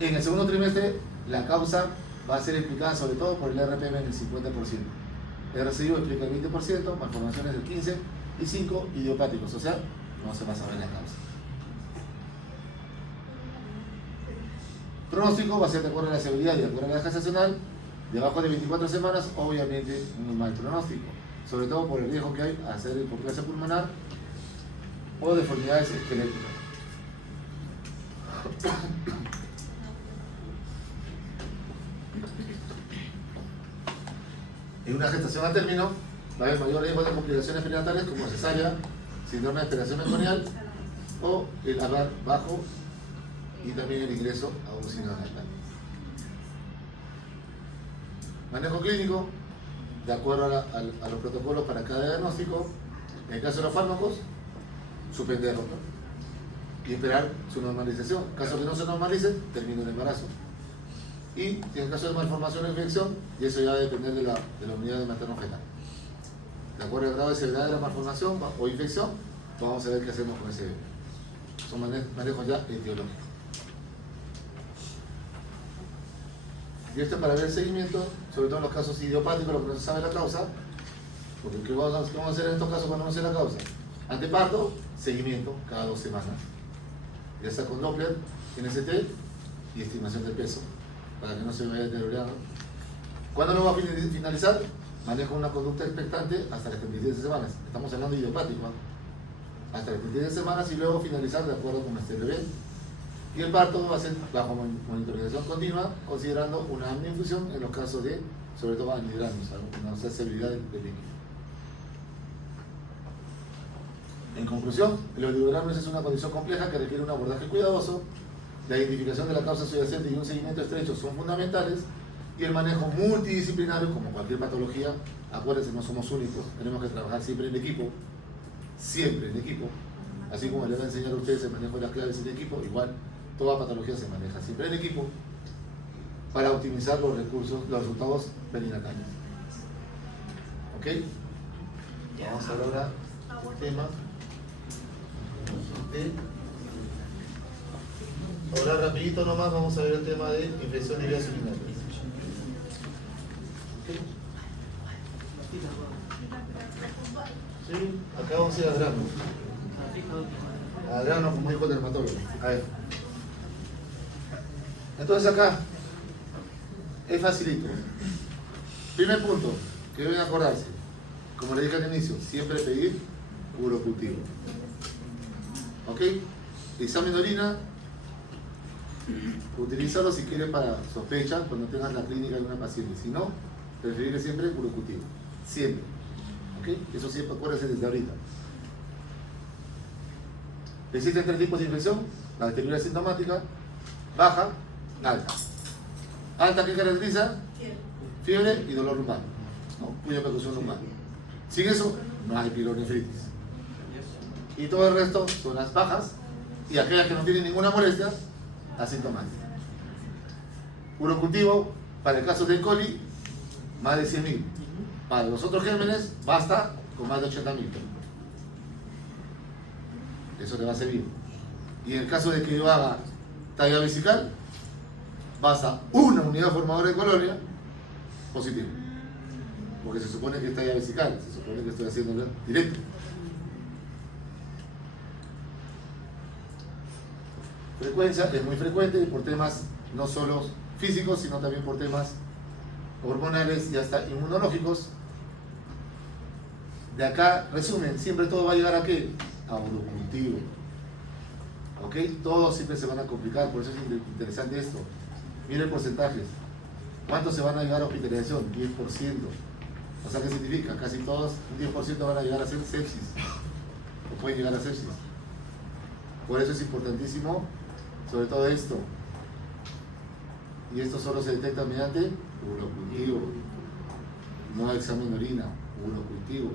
En el segundo trimestre, la causa va a ser explicada sobre todo por el RPM en el 50%. El residuo explica el 20%, malformaciones del 15% y 5 idiopáticos, o sea, no se va a saber la causa. Pronóstico va a ser de acuerdo a la severidad y de acuerdo a la gestacional. Debajo de 24 semanas, obviamente, un mal pronóstico, sobre todo por el riesgo que hay a hacer hipoplasia pulmonar o deformidades esqueléticas. En una gestación a término va a haber mayor riesgo de complicaciones perinatales como cesárea, síndrome de alteración meconial o el hablar bajo y también el ingreso a un sino natal. Manejo clínico, de acuerdo a los protocolos para cada diagnóstico. En el caso de los fármacos, suspenderlos, ¿no? Y esperar su normalización. En caso que no se normalice, termina el embarazo. Y en el caso de malformación o infección, y eso ya va a depender de la unidad de materno-fetal. De acuerdo al grado de severidad de la malformación o infección, vamos a ver qué hacemos con ese bebé. Son manejos ya etiológicos. Y esto es para ver el seguimiento, sobre todo en los casos idiopáticos, lo que no se sabe la causa. Porque ¿qué vamos a hacer en estos casos cuando no se la causa? Anteparto, seguimiento cada 2 semanas. Ya sea con Doppler, NST y estimación del peso, para que no se vaya deteriorando. ¿Cuándo lo va a finalizar? Manejo una conducta expectante hasta las 37 semanas. Estamos hablando de idiopático, ¿no? Hasta las 37 semanas y luego finalizar de acuerdo con este bebé. Y el parto va a ser bajo monitorización continua, considerando una amniinfusión en los casos de, sobre todo, anidranos, una sensibilidad del líquido. En conclusión, el oligogramus es una condición compleja que requiere un abordaje cuidadoso. La identificación de la causa subyacente y un seguimiento estrecho son fundamentales, y el manejo multidisciplinario, como cualquier patología. Acuérdense, no somos únicos, tenemos que trabajar siempre en equipo, así como les voy a enseñar a ustedes el manejo de las claves en equipo. Igual toda patología se maneja siempre en equipo para optimizar los resultados perinatales. ¿Ok? Vamos a ver ahora el tema. Ahora rapidito nomás vamos a ver el tema de infección de vías urinarias. Sí, acá vamos a ir al grano. Al grano, como dijo el dermatólogo. A ver. Entonces acá es facilito. Primer punto que deben acordarse, como le dije al inicio, siempre pedir urocultivo. ¿Ok? Examen de orina, utilízalo si quieres para sospecha cuando tengas la clínica de una paciente. Si no, preferible siempre urocultivo. Siempre. ¿Ok? Eso siempre acuérdense desde ahorita. Existen 3 tipos de infección: la bacteriuria sintomática, baja, alta. Alta, ¿qué caracteriza? Fiebre y dolor lumbar, ¿no? Cuya percusión lumbar. Sin eso, no hay pilonefritis. Y todo el resto son las bajas y aquellas que no tienen ninguna molestia, asintomáticas. Urocultivo, para el caso de E. coli, más de 100.000. Para los otros gérmenes, basta con más de 80.000. Eso le va a servir. Y en el caso de que yo haga talla vesical, basta una unidad formadora de colonia positiva. Porque se supone que es talla vesical, se supone que estoy haciendo directo. Frecuencia es muy frecuente por temas no solo físicos, sino también por temas hormonales y hasta inmunológicos. De acá, resumen, siempre todo va a llegar a ¿qué? A urocultivo. ¿Ok? Todos siempre se van a complicar, por eso es interesante esto. Miren porcentajes. ¿Cuántos se van a llegar a hospitalización? 10%. O sea, ¿qué significa? Casi todos, un 10% van a llegar a ser sepsis. O pueden llegar a sepsis. Por eso es importantísimo, sobre todo esto. Y esto solo se detecta mediante urocultivo. No examen de orina, urocultivo.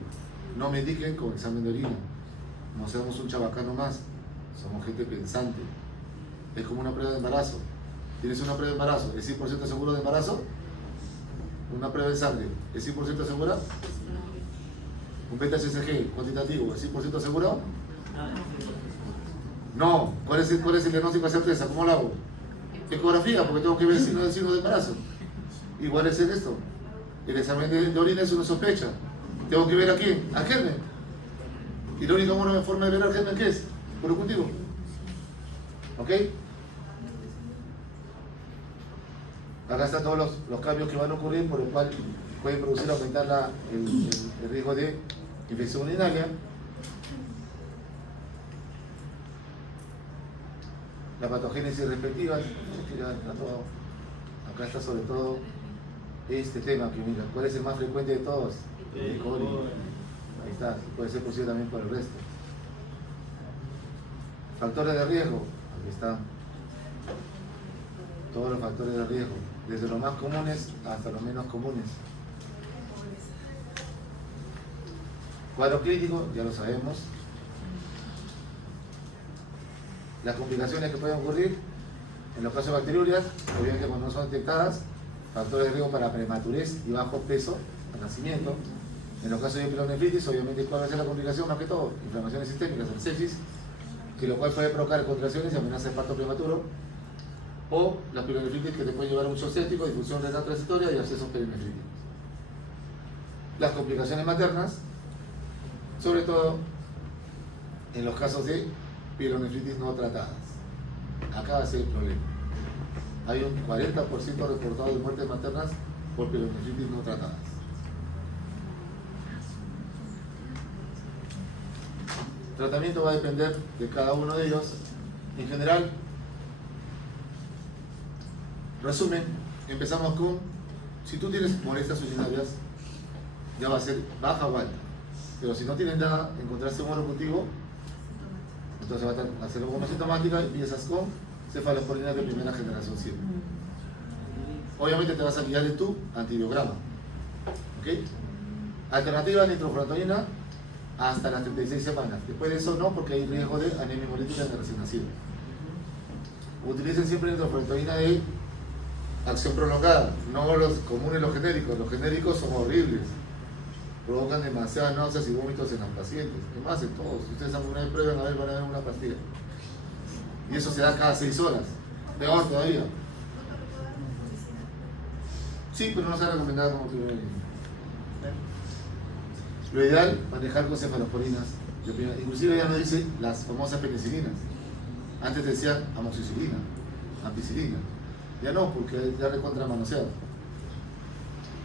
No me indiquen con examen de orina. No seamos un chabacano más. Somos gente pensante. Es como una prueba de embarazo. ¿Tienes una prueba de embarazo? ¿Es 100% seguro de embarazo? una prueba de sangre, ¿es 100% segura? Un beta-HCG cuantitativo, ¿es 100% seguro? No. ¿Cuál es el diagnóstico de certeza? ¿Cómo lo hago? Ecografía, porque tengo que ver el signo de embarazo. Igual es en esto. El examen de orina es una sospecha. Tengo que ver a quién, al germen. Y la única forma de ver al germen, ¿qué es? Por un cultivo. ¿Ok? Acá están todos los cambios que van a ocurrir, por el cual pueden producir aumentar el riesgo de infección urinaria. La patogénesis respectiva. Acá está sobre todo este tema que mira, ¿cuál es el más frecuente de todos? El E. coli. Ahí está, puede ser posible también por el resto. Factores de riesgo, aquí están todos los factores de riesgo, desde los más comunes hasta los menos comunes. Cuadro clínico, ya lo sabemos. Las complicaciones que pueden ocurrir en los casos de bacteriurias, obviamente cuando no son detectadas, factores de riesgo para prematurez y bajo peso al nacimiento. En los casos de pielonefritis, obviamente, ¿cuál va a ser la complicación? Más que todo, inflamaciones sistémicas, el sepsis, que lo cual puede provocar contracciones y amenaza de parto prematuro, o la pielonefritis que te puede llevar a un shock séptico, difusión renal transitoria y abscesos perinefríticos. Las complicaciones maternas, sobre todo en los casos de pielonefritis no tratadas. Acá va a ser el problema. Hay un 40% reportado de muertes maternas por pielonefritis no tratadas. El tratamiento va a depender de cada uno de ellos. En general, resumen, empezamos con, si tú tienes molestias urinarias, ya va a ser baja o alta. Pero si no tienes nada, encontraste un monocultivo, entonces va a ser como sintomática y empiezas con cefalosporinas de primera generación siempre. Obviamente te vas a guiar de tu antibiograma. ¿Ok? Alternativa nitrofurantoína hasta las 36 semanas. Después de eso no, porque hay riesgo de anemia hemolítica en el recién nacido. Utilicen siempre nitrofurantoína de acción prolongada, no los comunes, los genéricos. Los genéricos son horribles. Provocan demasiadas náuseas y vómitos en los pacientes. Es más, en todos. Ustedes alguna vez prueben a ver, van a ver una pastilla. Y eso se da cada 6 horas. Peor todavía. Sí, pero no se ha recomendado como primera línea. Lo ideal, manejar con cefalosporinas. Inclusive ya no dice las famosas penicilinas. Antes decían amoxicilina, ampicilina. Ya no, porque ya recontra manoseado.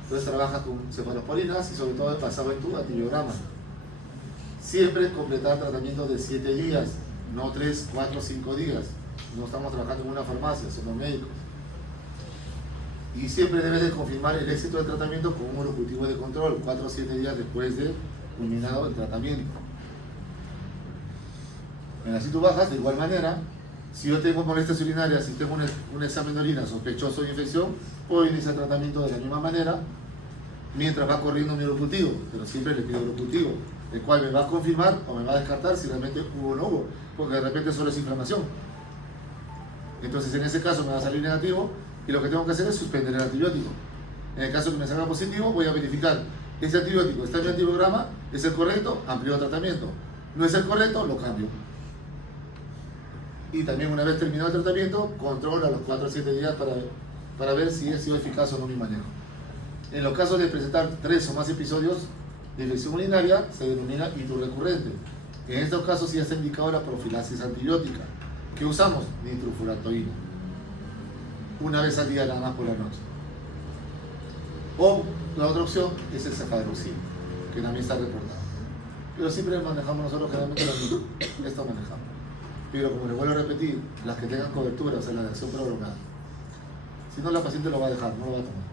Entonces trabajas con cefalosporinas y sobre todo basado en tu antibiograma. Siempre completar tratamiento de 7 días, no 3, 4, 5 días. No estamos trabajando en una farmacia, somos médicos. Y siempre debes de confirmar el éxito del tratamiento con un monocultivo de control, 4 o 7 días después de culminado el tratamiento. En así tú bajas de igual manera. Si yo tengo molestias urinarias, si tengo un examen de orina sospechoso de infección, puedo iniciar el tratamiento de la misma manera mientras va corriendo mi locultivo, pero siempre le pido locultivo, el cual me va a confirmar o me va a descartar si realmente hubo o no hubo, porque de repente solo es inflamación. Entonces en ese caso me va a salir negativo y lo que tengo que hacer es suspender el antibiótico. En el caso que me salga positivo, voy a verificar, ¿este antibiótico está en mi antibiograma? ¿Es el correcto? Amplío el tratamiento. ¿No es el correcto? Lo cambio. Y también una vez terminado el tratamiento, controlo a los 4 o 7 días para ver si ha sido eficaz o no mi manejo. En los casos de presentar 3 o más episodios de infección urinaria, se denomina ito recurrente. En estos casos sí está indicado la profilaxis antibiótica. ¿Qué usamos? Nitrofurantoína. Una vez al día nada más por la noche. O la otra opción es el cefadroxil, que también está reportado. Pero siempre manejamos nosotros generalmente la misma. Esto manejamos. Pero como les vuelvo a repetir, las que tengan cobertura, o sea, la de acción prolongada. Si no, la paciente lo va a dejar, no lo va a tomar.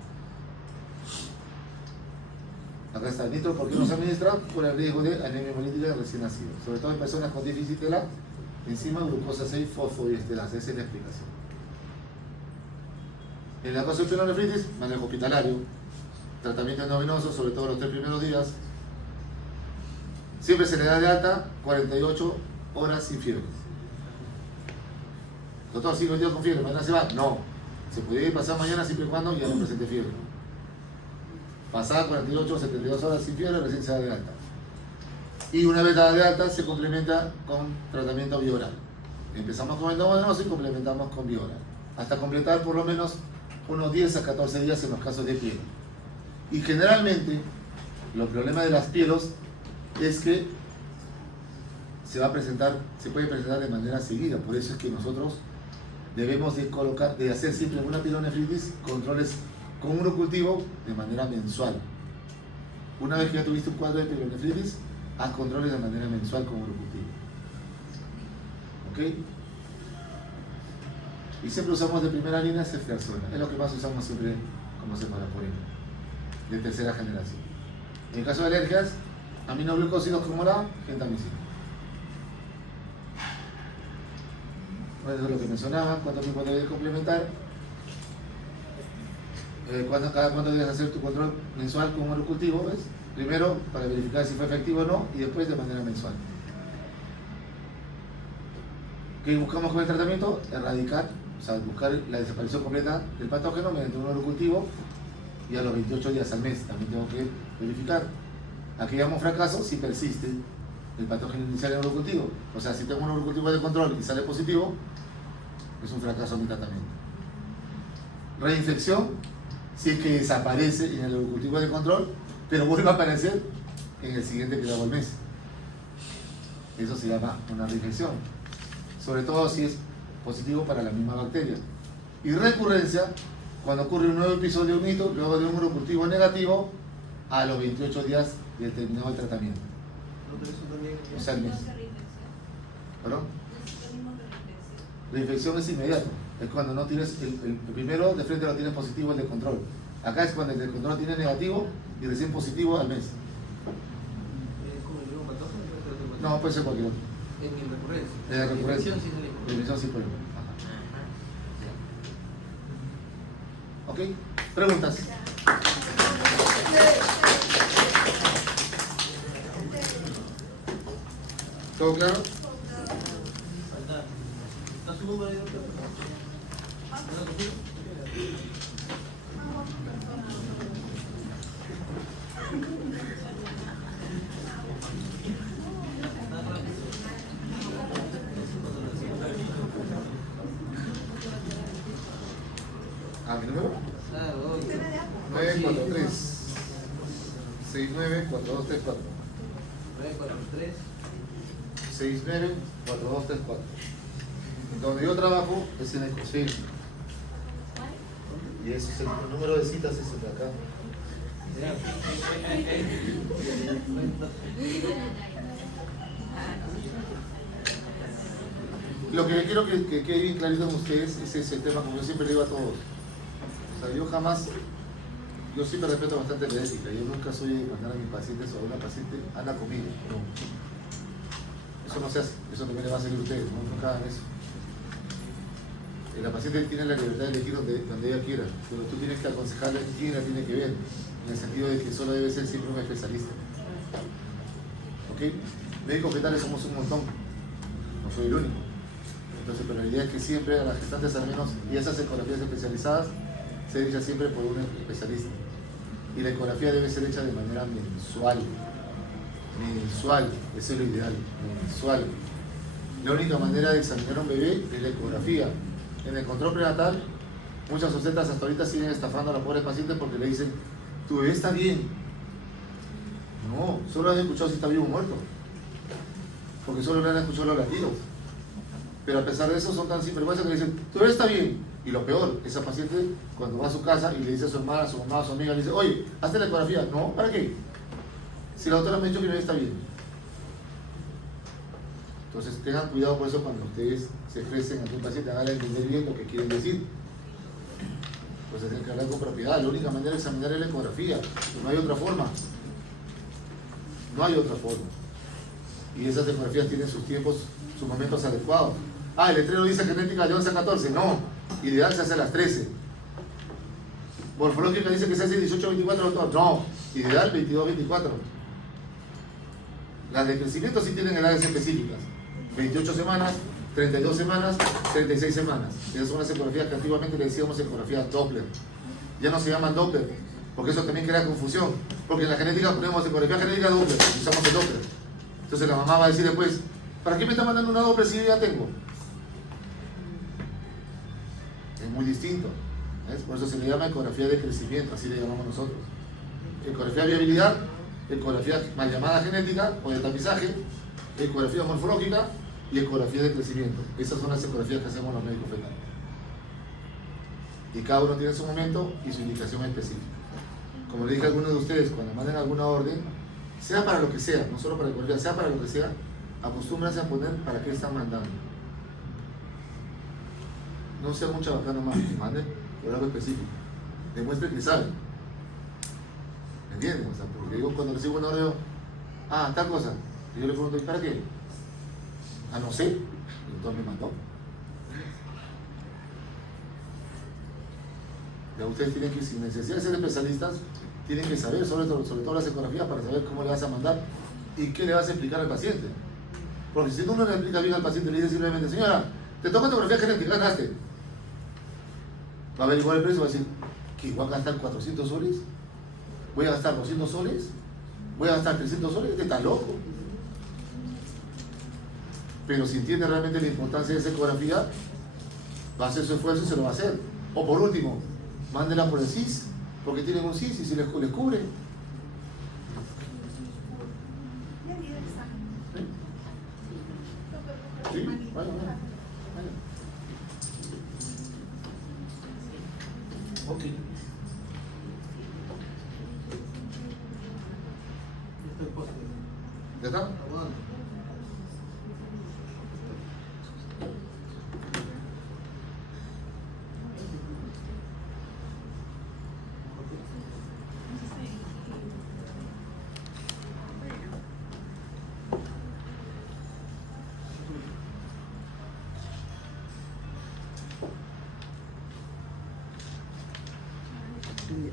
Acá está el nitro, ¿por qué no se administra? Por el riesgo de anemia hemolítica de recién nacido. Sobre todo en personas con déficit de la enzima glucosa 6 fosfodiesterasa. Esa es la explicación. En la caso de pielonefritis, manejo hospitalario, tratamiento endovenoso, sobre todo los 3 primeros días. Siempre se le da de alta 48 horas sin fiebre. Doctor, 5 días con fiebre, mañana se va. No, se puede pasar mañana siempre y cuando ya no presente fiebre. Pasada 48 o 72 horas sin fiebre, recién se da de alta. Y una vez dada de alta, se complementa con tratamiento bioral. Empezamos con endovenoso y complementamos con bioral. Hasta completar por lo menos unos 10 a 14 días en los casos de piel. Y generalmente, los problemas de las pielos es que se puede presentar de manera seguida. Por eso es que nosotros debemos de hacer siempre en una pielonefritis controles con un urocultivo de manera mensual. Una vez que ya tuviste un cuadro de pielonefritis, haz controles de manera mensual con urocultivo. ¿Ok? Y siempre usamos de primera línea ceftriaxona. Es lo que más usamos siempre como cefalosporina, de tercera generación. En el caso de alergias, aminoglucósidos como la gentamicina. Eso es lo que mencionaba, cuánto tiempo debes complementar, cada cuánto debes hacer tu control mensual con un urocultivo, ¿ves? Primero para verificar si fue efectivo o no, y después de manera mensual. ¿Qué buscamos con el tratamiento? Erradicar, o sea, buscar la desaparición completa del patógeno mediante un urocultivo, y a los 28 días al mes también tengo que verificar. Aquí llamamos fracaso si persiste el patógeno inicial en el urocultivo. O sea, si tengo un urocultivo de control y sale positivo, es un fracaso mi tratamiento. Reinfección, si es que desaparece en el urocultivo de control, pero vuelve a aparecer en el siguiente que le hago al mes. Eso se llama una reinfección. Sobre todo si es positivo para la misma bacteria. Y recurrencia, cuando ocurre un nuevo episodio de un hito, luego de un urocultivo negativo, a los 28 días de terminado el tratamiento. O sea, el mes. ¿Perdón? La infección es inmediato. Es cuando no tienes el primero de frente lo tienes positivo, el de control. Acá es cuando el de control tiene negativo y recién positivo al mes. ¿Es como el mismo patógeno? No, puede ser cualquier otro. Es mi recurrencia. Es de recurrencia. La infección sí es La infección sí puede. ¿Ok? Preguntas. ¿Todo claro? ¿Está su número de ¿A mi número? 943 694234 943 694234. Donde yo trabajo es en el COSFIL. Y ese es el número de citas, es el de acá. Lo que quiero que quede bien clarito con ustedes es ese tema, como yo siempre digo a todos. O sea, yo siempre respeto bastante la ética. Yo nunca soy de mandar a mis pacientes o a una paciente, anda conmigo. No. Eso no se hace, eso también le va a servir a ustedes, ¿no? Nunca hagan eso. La paciente tiene la libertad de elegir donde ella quiera, pero tú tienes que aconsejarle quién la tiene que ver, en el sentido de que solo debe ser siempre un especialista. ¿Ok? Médicos fetales somos un montón, no soy el único. Entonces, pero la idea es que siempre a las gestantes al menos, y esas ecografías especializadas, se debe siempre por un especialista. Y la ecografía debe ser hecha de manera mensual. Mensual, eso es lo ideal, mensual. La única manera de examinar a un bebé es la ecografía. En el control prenatal, muchas obstetras hasta ahorita siguen estafando a la pobre paciente porque le dicen, tu bebé está bien. No, solo han escuchado si está vivo o muerto. Porque solo le han escuchado los latidos. Pero a pesar de eso son tan sinvergüenza que le dicen, tu bebé está bien. Y lo peor, esa paciente cuando va a su casa y le dice a su hermana, a su mamá, a su amiga, le dice, oye, hazte la ecografía. No, ¿para qué? Si la doctora me ha dicho que mi bebé está bien. Entonces tengan cuidado por eso cuando ustedes se expresen ante un paciente, hagan entender bien lo que quieren decir. Entonces tienen que hablar con propiedad. La única manera de examinar es la ecografía. No hay otra forma. No hay otra forma. Y esas ecografías tienen sus tiempos, sus momentos adecuados. Ah, el letrero dice genética de 11 a 14. No, ideal se hace a las 13. Morfológica dice que se hace 18 a 24, doctor. No, ideal 22 a 24. Las de crecimiento sí tienen edades específicas. 28 semanas, 32 semanas, 36 semanas. Esas son las ecografías que antiguamente le decíamos ecografías Doppler. Ya no se llaman Doppler, Porque eso también crea confusión. Porque en la genética ponemos ecografía genética Doppler, usamos el Doppler. Entonces la mamá va a decir después, ¿para qué me está mandando una Doppler si yo ya tengo? Es muy distinto. ¿Ves? Por eso se le llama ecografía de crecimiento, así le llamamos nosotros. Ecografía de viabilidad, ecografía mal llamada genética o de tamizaje, ecografía morfológica y ecografía de crecimiento. Esas son las ecografías que hacemos los médicos fetales. Y cada uno tiene su momento y su indicación específica. Como le dije a algunos de ustedes, cuando manden alguna orden, sea para lo que sea, no solo para ecografía, sea para lo que sea, acostúmbrense a poner para qué están mandando. No sea mucha bacana más, que manden por algo específico. Demuestre que saben. ¿Me entienden? O sea, porque yo cuando recibo una orden, digo, tal cosa. Y yo le pregunto, ¿y para qué? No sé. Y entonces me mandó. Ya ustedes tienen que, sin necesidad de ser especialistas, tienen que saber sobre todo las ecografías para saber cómo le vas a mandar y qué le vas a explicar al paciente. Porque si tú no le explicas bien al paciente, le dices simplemente, señora, te toca ecografía genética, ganaste. Va a averiguar el precio y va a decir, ¿qué? ¿Voy a gastar 400 soles? ¿Voy a gastar 200 soles? ¿Voy a gastar 300 soles? Este está loco. Pero si entiende realmente la importancia de esa ecografía, va a hacer su esfuerzo y se lo va a hacer. O por último, mándela por el CIS, porque tienen un CIS y si les cubre. ¿Sí? Bueno. Ok. ¿Ya está? Sí.